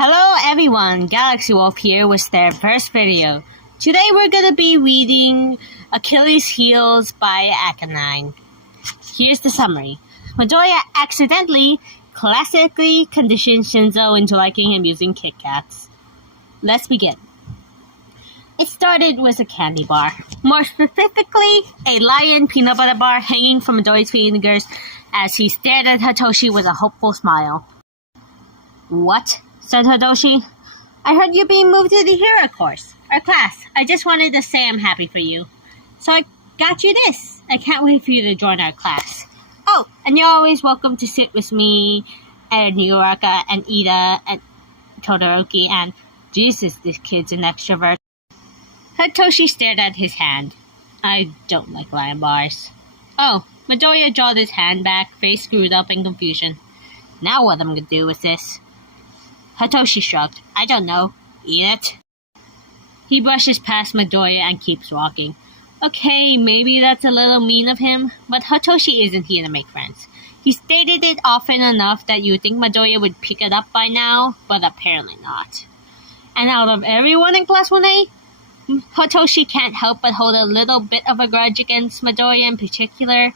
Hello everyone, Galaxy Wolf here with their first video. Today we're gonna be reading Achilles' Heels by Aconine. Here's the summary. Midoriya accidentally, classically conditioned Shinzo into liking him using Kit Kats. Let's begin. It started with a candy bar. More specifically, a lion peanut butter bar hanging from Midoriya's fingers as he stared at Hitoshi with a hopeful smile. "What?" said Hitoshi. "I heard you being moved to the hero course, or class. I just wanted to say I'm happy for you. So I got you this. I can't wait for you to join our class. Oh, and you're always welcome to sit with me, and Yoraka, and Ida, and Todoroki, and Jesus, this kid's an extrovert." Hitoshi stared at his hand. "I don't like lion bars." "Oh," Midoriya jawed his hand back, face screwed up in confusion. "Now what am I gonna do with this?" Hitoshi shrugged. "I don't know. Eat it." He brushes past Midoriya and keeps walking. Okay, maybe that's a little mean of him, but Hitoshi isn't here to make friends. He stated it often enough that you would think Midoriya would pick it up by now, but apparently not. And out of everyone in Class 1A, Hitoshi can't help but hold a little bit of a grudge against Midoriya in particular.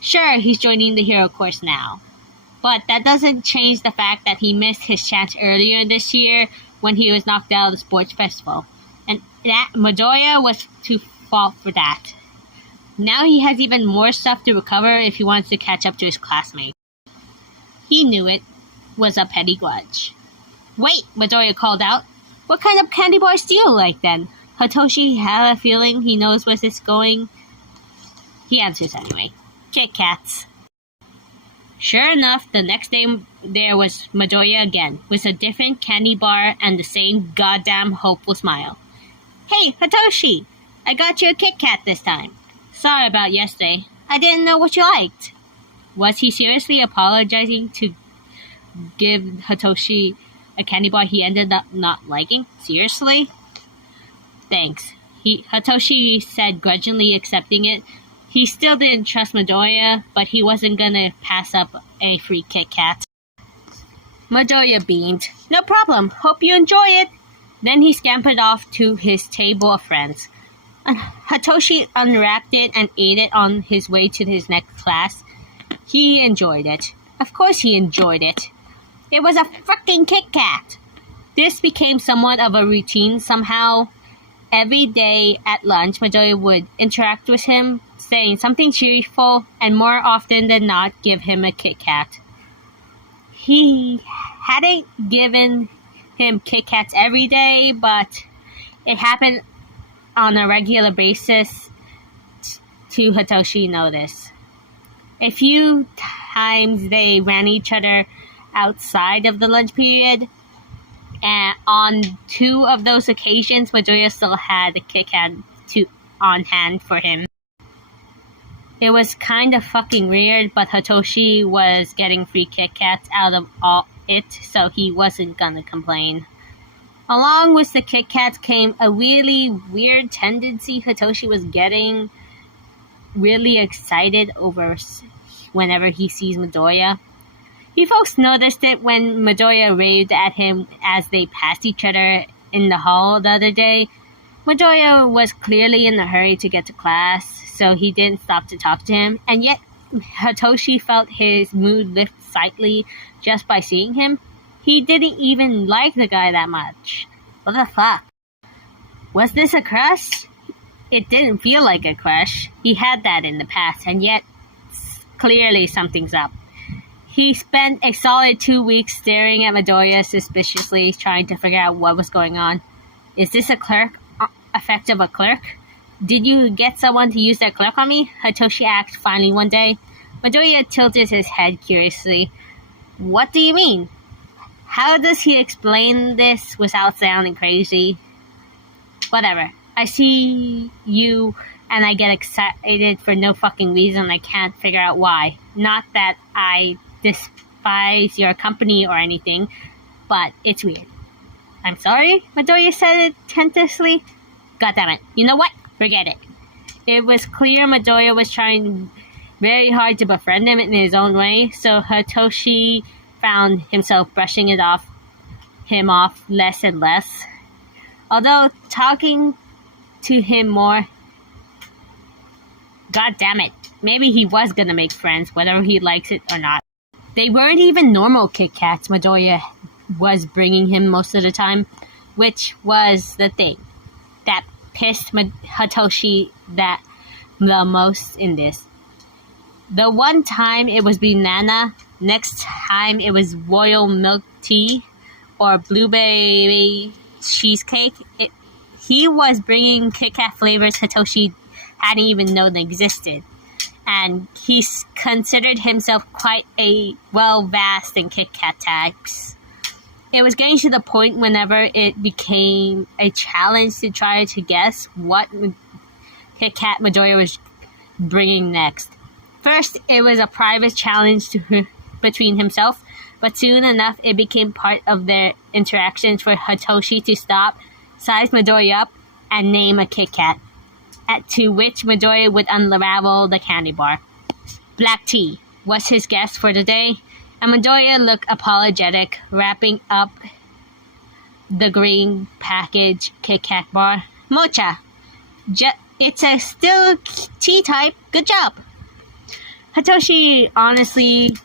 Sure, he's joining the hero course now. But that doesn't change the fact that he missed his chance earlier this year when he was knocked out of the sports festival. And that Midoriya was to fault for that. Now he has even more stuff to recover if he wants to catch up to his classmates. He knew it was a petty grudge. "Wait," Midoriya called out. "What kind of candy bars do you like then?" Hitoshi had a feeling he knows where this is going. He answers anyway. "Kit Kats." Sure enough, the next day there was Midoriya again, with a different candy bar and the same goddamn hopeful smile. "Hey, Hitoshi! I got you a Kit Kat this time. Sorry about yesterday. I didn't know what you liked." Was he seriously apologizing to give Hitoshi a candy bar he ended up not liking? Seriously? "Thanks," Hitoshi said, grudgingly accepting it. He still didn't trust Midoriya, but he wasn't gonna pass up a free Kit Kat. Midoriya beamed. "No problem. Hope you enjoy it." Then he scampered off to his table of friends. Hitoshi unwrapped it and ate it on his way to his next class. He enjoyed it. Of course he enjoyed it. It was a frickin' Kit Kat! This became somewhat of a routine somehow. Every day at lunch, Midoriya would interact with him, saying something cheerful, and more often than not, give him a Kit Kat. He hadn't given him Kit Kats every day, but it happened on a regular basis to Hitoshi notice. A few times they ran each other outside of the lunch period, and on 2 of those occasions, Midoriya still had a Kit Kat on hand for him. It was kind of fucking weird, but Hitoshi was getting free Kit Kats out of all it, so he wasn't gonna complain. Along with the Kit Kats came a really weird tendency Hitoshi was getting really excited over whenever he sees Midoriya. You folks noticed it when Midoriya raved at him as they passed each other in the hall the other day. Midoriya was clearly in a hurry to get to class, so he didn't stop to talk to him, and yet Hitoshi felt his mood lift slightly just by seeing him. He didn't even like the guy that much. What the fuck? Was this a crush? It didn't feel like a crush. He had that in the past, and yet clearly something's up. He spent a solid 2 weeks staring at Midoriya suspiciously, trying to figure out what was going on. Is this a clerk? Effect of a clerk? Did you get someone to use their clerk on me? Hitoshi asked finally one day. Midoriya tilted his head curiously. What do you mean? How does he explain this without sounding crazy? Whatever. I see you and I get excited for no fucking reason. I can't figure out why. Not that I despise your company or anything, but it's weird. I'm sorry, Midoriya said tentatively. Goddammit. You know what? Forget it. It was clear Midoriya was trying very hard to befriend him in his own way, so Hitoshi found himself brushing it off. him off less and less. Although talking to him more, god damn it, maybe he was gonna make friends, whether he likes it or not. They weren't even normal Kit Kats Midoriya was bringing him most of the time, which was the thing that pissed Hitoshi the most in this. The one time it was banana, next time it was royal milk tea or blueberry cheesecake. He was bringing Kit Kat flavors Hitoshi hadn't even known existed. And he considered himself quite a well-versed in Kit Kat tags. It was getting to the point whenever it became a challenge to try to guess what Kit Kat Midoriya was bringing next. First, it was a private challenge between himself, but soon enough it became part of their interactions for Hitoshi to stop, size Midoriya up, and name a Kit Kat, to which Midoriya would unravel the candy bar. Black tea was his guess for the day, and Midoriya looked apologetic, wrapping up the green package Kit Kat bar. Mocha. It's a still tea type. Good job. Hitoshi, honestly,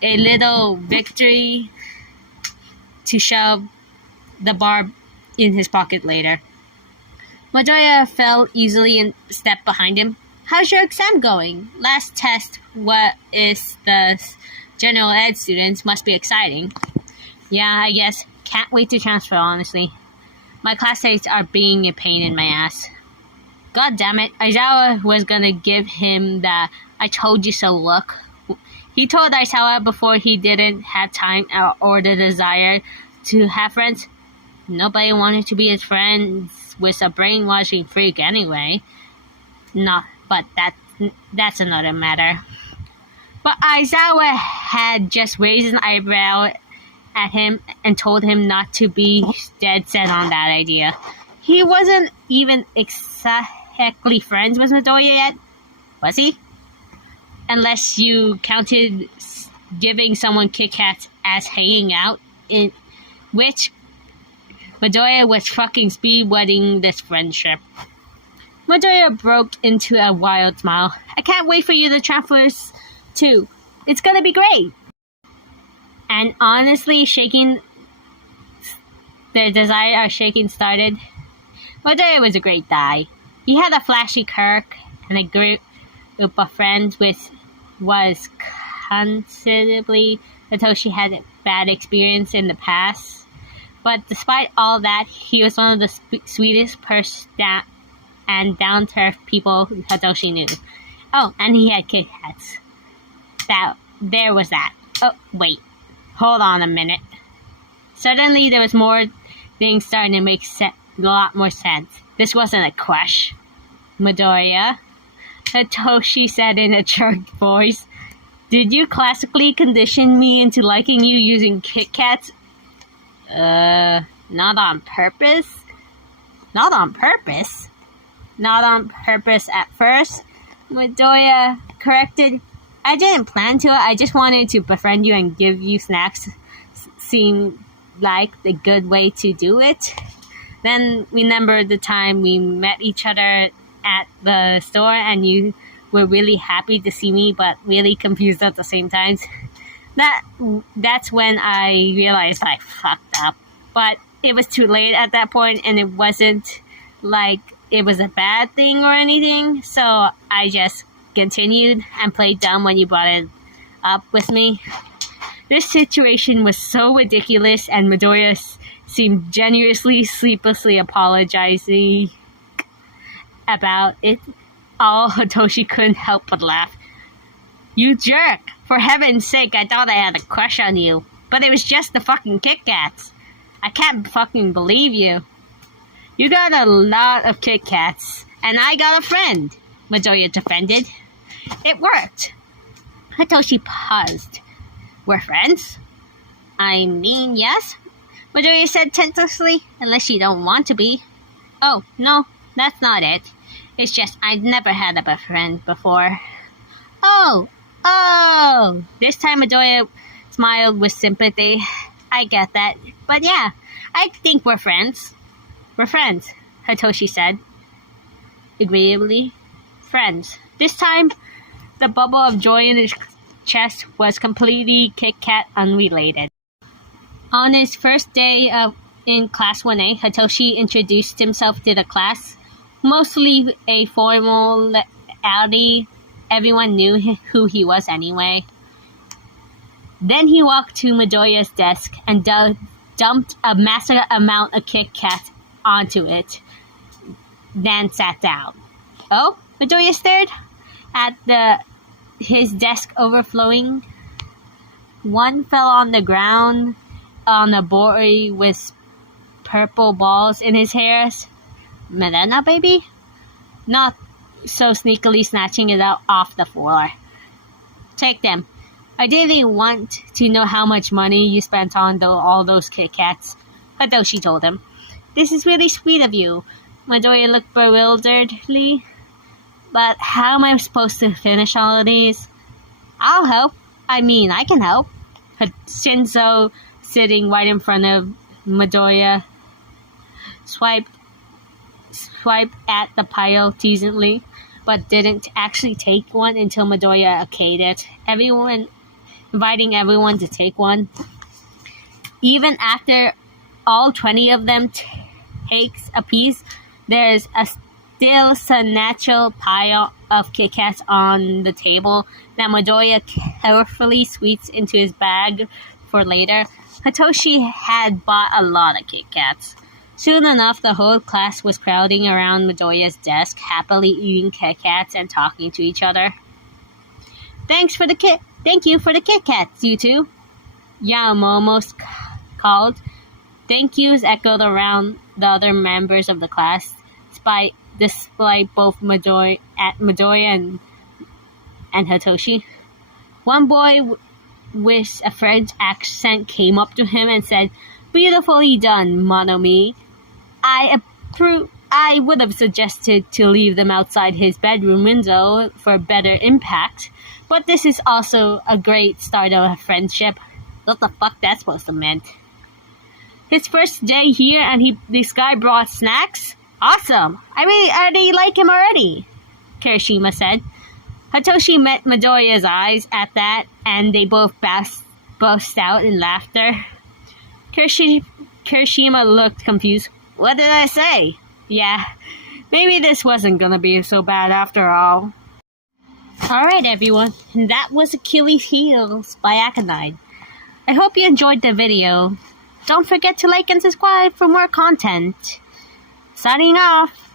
a little victory to shove the bar in his pocket later. Midoriya fell easily and stepped behind him. How's your exam going? Last test, what is the general ed students? Must be exciting. Yeah, I guess. Can't wait to transfer, honestly. My classmates are being a pain in my ass. God damn it, Aizawa was gonna give him the I told you so look. He told Aizawa before he didn't have time or the desire to have friends. Nobody wanted to be his friends with a brainwashing freak anyway. No, but that's another matter. But Aizawa had just raised an eyebrow at him and told him not to be dead set on that idea. He wasn't even exactly friends with Midoriya yet, was he? Unless you counted giving someone Kit Kats as hanging out, in which Midoriya was fucking speedrunning this friendship. Midoriya broke into a wild smile. I can't wait for you to transfer too. It's gonna be great. And honestly, the desire of shaking started. Midoriya was a great guy. He had a flashy quirk and a group of friends with was considerably Hitoshi had a bad experience in the past. But despite all that, he was one of the sweetest and down-to-earth people Hitoshi knew. Oh, and he had Kit Kats. There was that. Oh, wait. Hold on a minute. Suddenly, there was more things starting to make a lot more sense. This wasn't a crush. Midoriya, Hitoshi said in a jerked voice. Did you classically condition me into liking you using Kit Kats? Not on purpose? Not on purpose? Not on purpose at first, Midoriya corrected. I didn't plan to. I just wanted to befriend you and give you snacks. Seemed like the good way to do it. Then remembered the time we met each other at the store and you were really happy to see me but really confused at the same time. That's when I realized I fucked up. But it was too late at that point, and it wasn't like it was a bad thing or anything. So I just continued and played dumb when you brought it up with me. This situation was so ridiculous, and Midoriya seemed genuinely sleeplessly apologizing about it. All Hitoshi couldn't help but laugh. You jerk! For heaven's sake, I thought I had a crush on you. But it was just the fucking Kit Kats. I can't fucking believe you. You got a lot of Kit Kats, and I got a friend, Midoriya defended. It worked. Hitoshi paused. We're friends? I mean, yes, Midoriya said tentatively, unless you don't want to be. Oh, no, that's not it. It's just I've never had a friend before. Oh! This time Midoriya smiled with sympathy. I get that. But yeah, I think we're friends. We're friends, Hitoshi said. Agreeably, friends. This time, the bubble of joy in his chest was completely Kit Kat unrelated. On his first day in Class 1A, Hitoshi introduced himself to the class, mostly a formality. Everyone knew who he was anyway. Then he walked to Midoriya's desk and dumped a massive amount of Kit Kat onto it, then sat down. Oh? Midoriya stared at his desk overflowing. One fell on the ground on a boy with purple balls in his hairs. Melena, baby? Not so sneakily snatching it out off the floor. Take them. I really want to know how much money you spent on all those Kit Kats, Hitoshi told him. This is really sweet of you. Midoriya looked bewilderedly. But how am I supposed to finish all of these? I'll help. I mean, I can help. Shinzo, sitting right in front of Midoriya, swiped at the pile teasingly, but didn't actually take one until Midoriya okayed it. Inviting everyone to take one. Even after all 20 of them takes a piece, there's still some natural pile of Kit Kats on the table that Midoriya carefully sweeps into his bag for later. Hitoshi had bought a lot of Kit Kats. Soon enough, the whole class was crowding around Midoriya's desk, happily eating Kit Kats and talking to each other. Thank you for the Kit Kats, you two, Yamamoto called. Thank yous echoed around the other members of the class, despite both Midoriya and Hitoshi. One boy with a French accent came up to him and said, "Beautifully done, Monomi. I would have suggested to leave them outside his bedroom window for better impact, but this is also a great start of a friendship." What the fuck that's supposed to mean? His first day here and this guy brought snacks? Awesome! I already like him already, Kirishima said. Hitoshi met Midoriya's eyes at that, and they both burst out in laughter. Kirishima looked confused. What did I say? Yeah, maybe this wasn't gonna be so bad after all. Alright everyone, and that was Achilles' Heels by Aconite. I hope you enjoyed the video. Don't forget to like and subscribe for more content. Signing off.